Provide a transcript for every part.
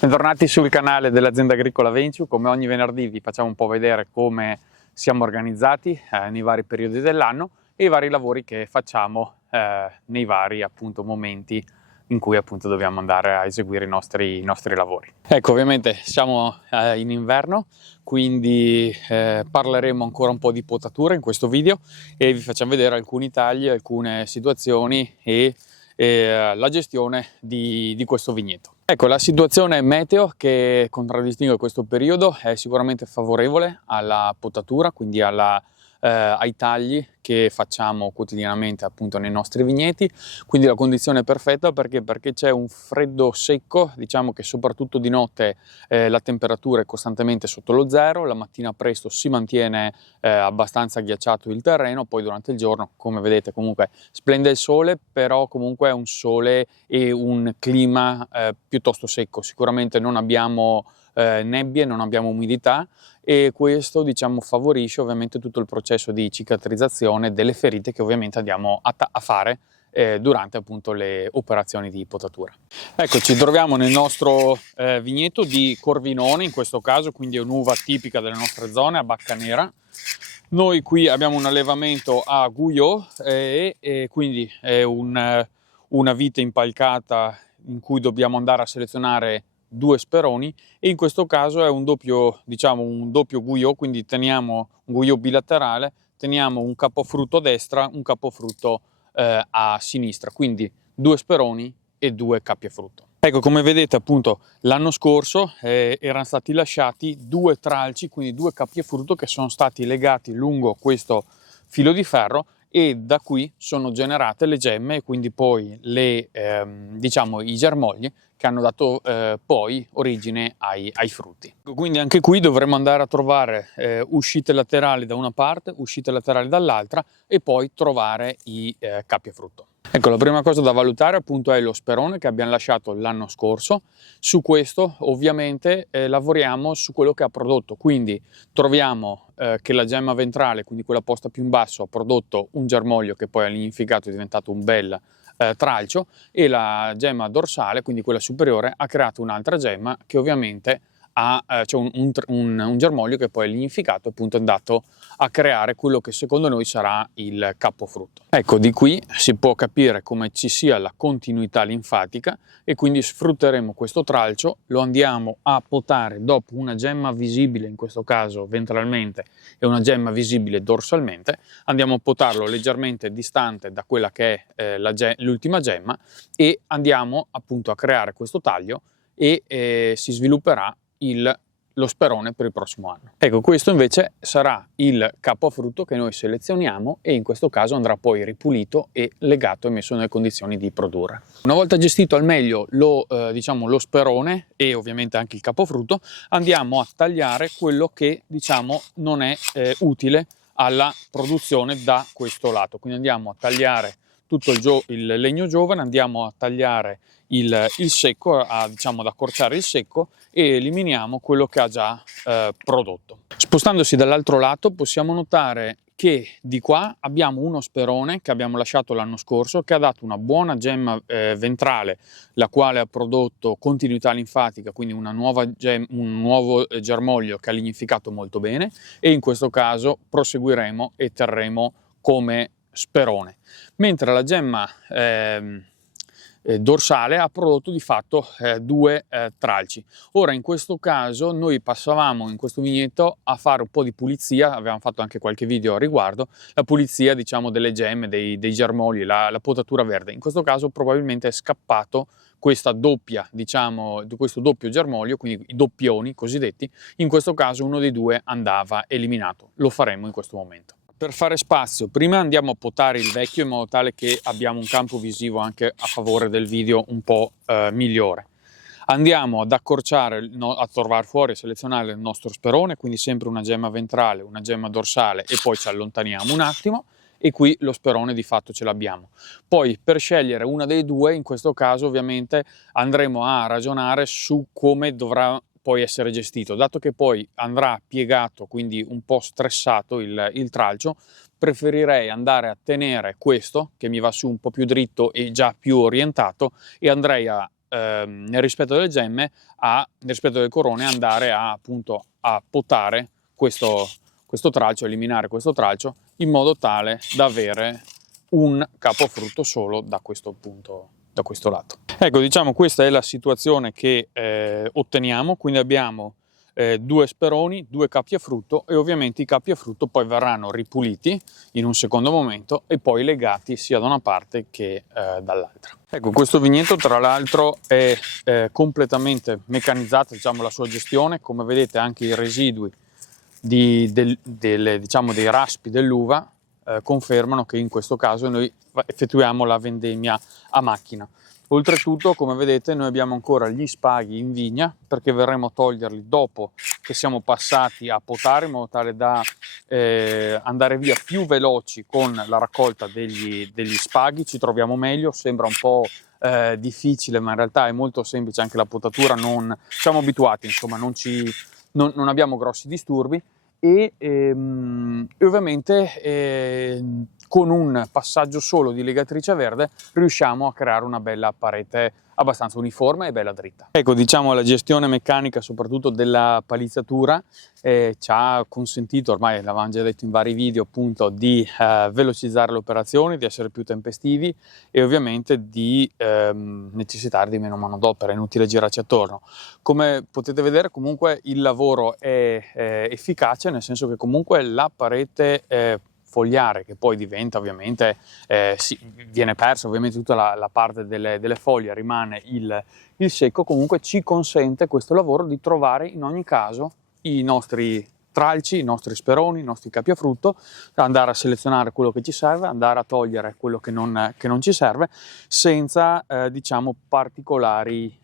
Bentornati sul canale dell'azienda agricola Venciu. Come ogni venerdì vi facciamo un po' vedere come siamo organizzati nei vari periodi dell'anno e i vari lavori che facciamo nei vari momenti in cui dobbiamo andare a eseguire i nostri lavori. Ecco, ovviamente siamo in inverno, quindi parleremo ancora un po' di potatura in questo video e vi facciamo vedere alcuni tagli, alcune situazioni e la gestione di questo vigneto. Ecco, la situazione meteo che contraddistingue questo periodo è sicuramente favorevole alla potatura, quindi ai tagli che facciamo quotidianamente appunto nei nostri vigneti, quindi la condizione è perfetta perché c'è un freddo secco, diciamo che soprattutto di notte la temperatura è costantemente sotto lo zero, la mattina presto si mantiene abbastanza ghiacciato il terreno, poi durante il giorno, come vedete, comunque splende il sole, però comunque è un sole e un clima piuttosto secco. Sicuramente non abbiamo nebbie, non abbiamo umidità e questo favorisce ovviamente tutto il processo di cicatrizzazione delle ferite che ovviamente andiamo a fare durante appunto le operazioni di potatura. Ecco, ci troviamo nel nostro vigneto di Corvinone in questo caso, quindi è un'uva tipica delle nostre zone a bacca nera. Noi qui abbiamo un allevamento a Guyot e quindi è una vite impalcata in cui dobbiamo andare a selezionare due speroni e in questo caso è un doppio Guyot, quindi teniamo un Guyot bilaterale, teniamo un capofrutto a destra, un capofrutto a sinistra, quindi due speroni e due cappiefrutto. Ecco, come vedete appunto l'anno scorso erano stati lasciati due tralci, quindi due cappiefrutto che sono stati legati lungo questo filo di ferro e da qui sono generate le gemme e quindi poi i germogli che hanno dato poi origine ai frutti. Quindi anche qui dovremo andare a trovare uscite laterali da una parte, uscite laterali dall'altra e poi trovare i cappiefrutto. Ecco, la prima cosa da valutare appunto è lo sperone che abbiamo lasciato l'anno scorso. Su questo ovviamente lavoriamo su quello che ha prodotto, quindi troviamo che la gemma ventrale, quindi quella posta più in basso, ha prodotto un germoglio che poi all'inificato è diventato un bel tralcio e la gemma dorsale, quindi quella superiore, ha creato un'altra gemma che ovviamente ha un germoglio che poi all'inificato appunto è andato a creare quello che secondo noi sarà il capofrutto. Ecco, di qui si può capire come ci sia la continuità linfatica e quindi sfrutteremo questo tralcio, lo andiamo a potare dopo una gemma visibile, in questo caso ventralmente, e una gemma visibile dorsalmente, andiamo a potarlo leggermente distante da quella che è l'ultima gemma e andiamo appunto a creare questo taglio e si svilupperà lo sperone per il prossimo anno. Ecco, questo invece sarà il capofrutto che noi selezioniamo e in questo caso andrà poi ripulito e legato e messo nelle condizioni di produrre. Una volta gestito al meglio lo sperone e ovviamente anche il capofrutto, andiamo a tagliare quello che non è utile alla produzione da questo lato. Quindi andiamo a tagliare tutto il legno giovane, andiamo a tagliare il secco, ad accorciare il secco e eliminiamo quello che ha già prodotto. Spostandosi dall'altro lato possiamo notare che di qua abbiamo uno sperone che abbiamo lasciato l'anno scorso che ha dato una buona gemma ventrale, la quale ha prodotto continuità linfatica, quindi un nuovo germoglio che ha lignificato molto bene e in questo caso proseguiremo e terremo come sperone, mentre la gemma dorsale ha prodotto di fatto due tralci. Ora in questo caso noi passavamo in questo vigneto a fare un po' di pulizia, avevamo fatto anche qualche video a riguardo, la pulizia delle gemme, dei germogli, la potatura verde. In questo caso probabilmente è scappato questo doppio germoglio, quindi i doppioni cosiddetti. In questo caso uno dei due andava eliminato, lo faremo in questo momento. Per fare spazio, prima andiamo a potare il vecchio in modo tale che abbiamo un campo visivo anche a favore del video un po' migliore. Andiamo ad accorciare, a trovare fuori e selezionare il nostro sperone, quindi sempre una gemma ventrale, una gemma dorsale e poi ci allontaniamo un attimo e qui lo sperone di fatto ce l'abbiamo. Poi per scegliere una dei due, in questo caso ovviamente andremo a ragionare su come dovrà poi essere gestito, dato che poi andrà piegato, quindi un po' stressato il tralcio, preferirei andare a tenere questo che mi va su un po' più dritto e già più orientato e andrei a nel rispetto delle gemme, nel rispetto delle corone, andare appunto a potare questo tralcio, eliminare questo tralcio, in modo tale da avere un capofrutto solo da questo punto, da questo lato. Ecco, diciamo, questa è la situazione che otteniamo. Quindi abbiamo due speroni, due capi a frutto, e ovviamente i capi a frutto poi verranno ripuliti in un secondo momento e poi legati sia da una parte che dall'altra. Ecco, questo vigneto tra l'altro è completamente meccanizzato, diciamo, la sua gestione. Come vedete, anche i residui diciamo, dei raspi dell'uva confermano che in questo caso noi effettuiamo la vendemmia a macchina. Oltretutto, come vedete, noi abbiamo ancora gli spaghi in vigna, perché verremo a toglierli dopo che siamo passati a potare, in modo tale da andare via più veloci con la raccolta degli spaghi. Ci troviamo meglio, sembra un po' difficile, ma in realtà è molto semplice anche la potatura. Non siamo abituati, insomma, non abbiamo grossi disturbi. E ovviamente con un passaggio solo di legatrice verde riusciamo a creare una bella parete abbastanza uniforme e bella dritta. Ecco, diciamo, la gestione meccanica soprattutto della palizzatura ci ha consentito, ormai l'avevamo già detto in vari video, appunto, di velocizzare le operazioni, di essere più tempestivi e ovviamente di necessitare di meno manodopera. È inutile girarci attorno. Come potete vedere, comunque il lavoro è efficace, nel senso che comunque la parete fogliare, che poi diventa ovviamente, viene persa ovviamente tutta la parte delle foglie, rimane il secco, comunque ci consente questo lavoro di trovare in ogni caso i nostri tralci, i nostri speroni, i nostri capi a frutto, andare a selezionare quello che ci serve, andare a togliere quello che non ci serve, senza diciamo particolari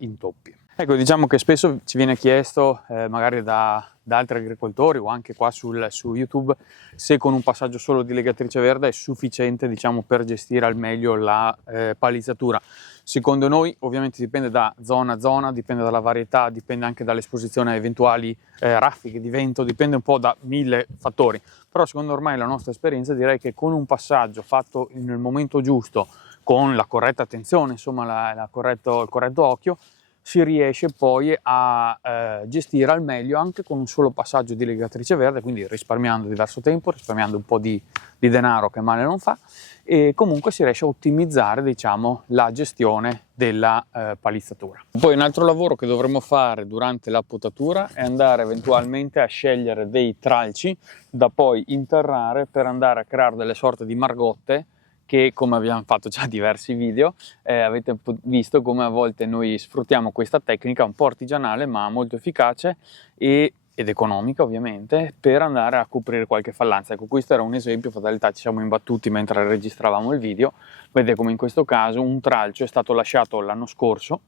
intoppi. Ecco, diciamo che spesso ci viene chiesto magari da altri agricoltori o anche qua su YouTube, se con un passaggio solo di legatrice verde è sufficiente, diciamo, per gestire al meglio la palizzatura. Secondo noi ovviamente dipende da zona a zona, dipende dalla varietà, dipende anche dall'esposizione a eventuali raffiche di vento, dipende un po' da 1000 fattori. Però secondo ormai la nostra esperienza, direi che con un passaggio fatto nel momento giusto, con la corretta attenzione, insomma il corretto occhio, si riesce poi a gestire al meglio anche con un solo passaggio di legatrice verde, quindi risparmiando diverso tempo, risparmiando un po' di denaro, che male non fa, e comunque si riesce a ottimizzare, diciamo, la gestione della palizzatura. Poi un altro lavoro che dovremmo fare durante la potatura è andare eventualmente a scegliere dei tralci da poi interrare per andare a creare delle sorte di margotte, che, come abbiamo fatto già diversi video, avete visto come a volte noi sfruttiamo questa tecnica un po' artigianale ma molto efficace ed economica, ovviamente, per andare a coprire qualche fallanza. Ecco, questo era un esempio. Fatalità, ci siamo imbattuti mentre registravamo il video. Vedete come in questo caso un tralcio è stato lasciato l'anno scorso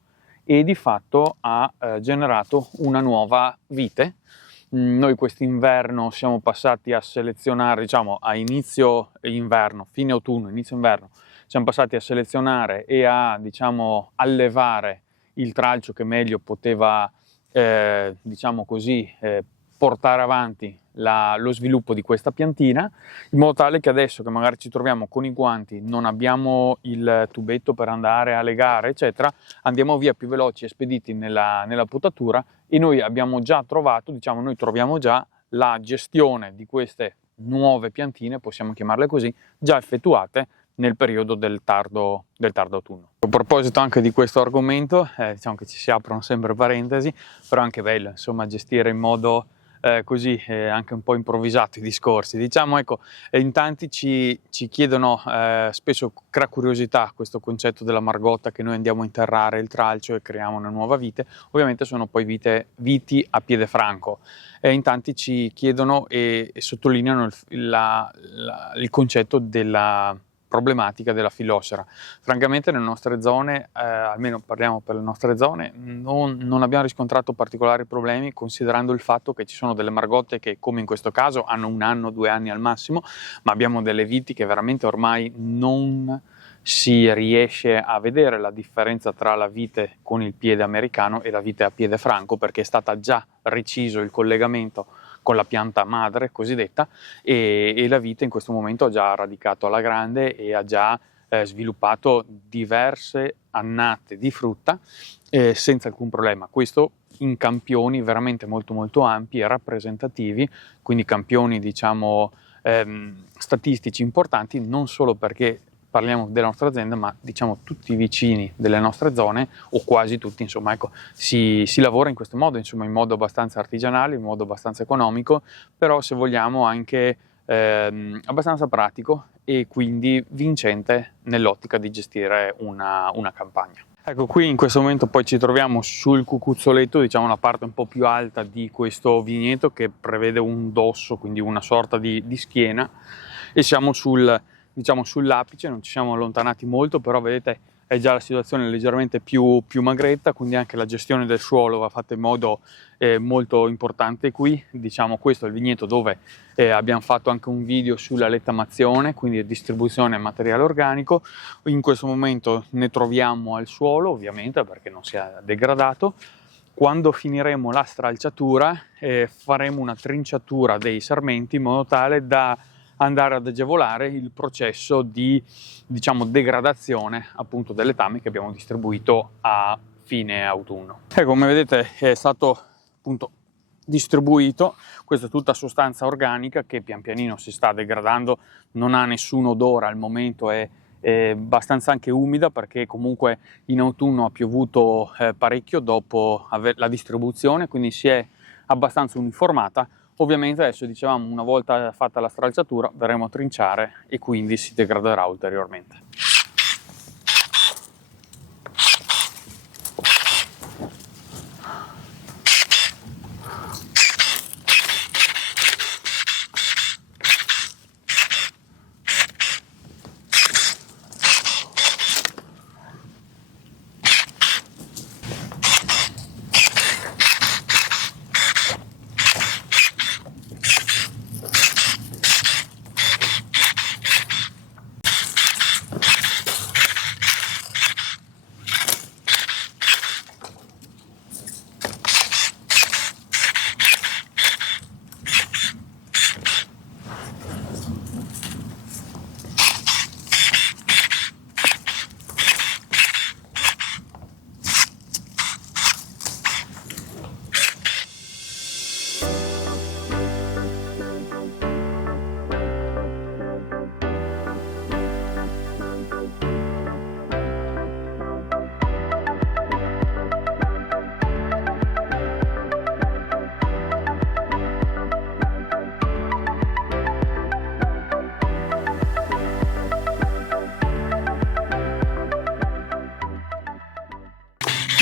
e di fatto ha generato una nuova vite. Noi quest'inverno siamo passati a selezionare, diciamo a inizio inverno, fine autunno, inizio inverno, siamo passati a selezionare e a, diciamo, allevare il tralcio che meglio poteva, diciamo così, portare avanti lo sviluppo di questa piantina, in modo tale che adesso che magari ci troviamo con i guanti, non abbiamo il tubetto per andare a legare, eccetera, andiamo via più veloci e spediti nella potatura, e noi abbiamo già trovato, diciamo, noi troviamo già la gestione di queste nuove piantine, possiamo chiamarle così, già effettuate nel periodo del tardo autunno. A proposito anche di questo argomento, diciamo che ci si aprono sempre parentesi, però è anche bello, insomma, gestire in modo così anche un po' improvvisato i discorsi. Diciamo, ecco, in tanti ci chiedono, spesso crea curiosità questo concetto della margotta, che noi andiamo a interrare il tralcio e creiamo una nuova vite. Ovviamente sono poi viti a piede franco. In tanti ci chiedono e sottolineano il concetto della problematica della fillossera. Francamente nelle nostre zone, almeno parliamo per le nostre zone, non abbiamo riscontrato particolari problemi, considerando il fatto che ci sono delle margotte che, come in questo caso, hanno 1 anno, 2 anni al massimo, ma abbiamo delle viti che veramente ormai non si riesce a vedere la differenza tra la vite con il piede americano e la vite a piede franco, perché è stata già reciso il collegamento con la pianta madre cosiddetta, e la vite in questo momento ha già radicato alla grande e ha già sviluppato diverse annate di frutta senza alcun problema. Questo in campioni veramente molto molto ampi e rappresentativi, quindi campioni diciamo statistici importanti, non solo perché parliamo della nostra azienda, ma diciamo tutti i vicini delle nostre zone, o quasi tutti, insomma, ecco, si lavora in questo modo, insomma, in modo abbastanza artigianale, in modo abbastanza economico, però se vogliamo anche abbastanza pratico e quindi vincente nell'ottica di gestire una campagna. Ecco, qui in questo momento poi ci troviamo sul cucuzzoletto, diciamo la parte un po' più alta di questo vigneto, che prevede un dosso, quindi una sorta di schiena, e siamo diciamo sull'apice, non ci siamo allontanati molto, però vedete è già la situazione leggermente più magretta, quindi anche la gestione del suolo va fatta in modo molto importante qui. Diciamo questo è il vigneto dove abbiamo fatto anche un video sulla lettamazione, quindi distribuzione materiale organico. In questo momento ne troviamo al suolo, ovviamente, perché non sia degradato. Quando finiremo la stralciatura faremo una trinciatura dei sarmenti in modo tale da andare ad agevolare il processo di, diciamo, degradazione appunto del letame che abbiamo distribuito a fine autunno. E come vedete è stato appunto distribuito, questa è tutta sostanza organica che pian pianino si sta degradando, non ha nessun odore al momento, è abbastanza anche umida perché comunque in autunno ha piovuto parecchio dopo la distribuzione, quindi si è abbastanza uniformata. Ovviamente adesso, dicevamo, una volta fatta la stralciatura verremo a trinciare e quindi si degraderà ulteriormente.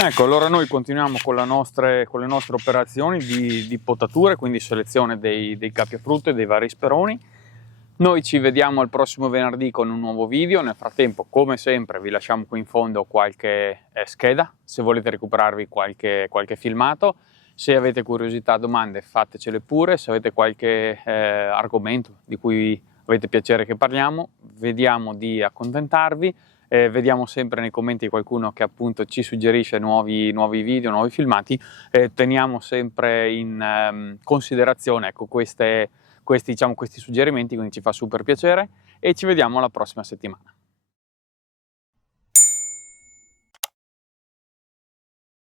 Ecco, allora noi continuiamo con le nostre operazioni di potature, quindi selezione dei capiafrutto e dei vari speroni. Noi ci vediamo al prossimo venerdì con un nuovo video. Nel frattempo, come sempre, vi lasciamo qui in fondo qualche scheda, se volete recuperarvi qualche filmato. Se avete curiosità, domande, fatecele pure. Se avete qualche argomento di cui avete piacere che parliamo, vediamo di accontentarvi. Vediamo sempre nei commenti qualcuno che appunto ci suggerisce nuovi video, nuovi filmati. Teniamo sempre in considerazione, ecco, questi suggerimenti, quindi ci fa super piacere e ci vediamo la prossima settimana.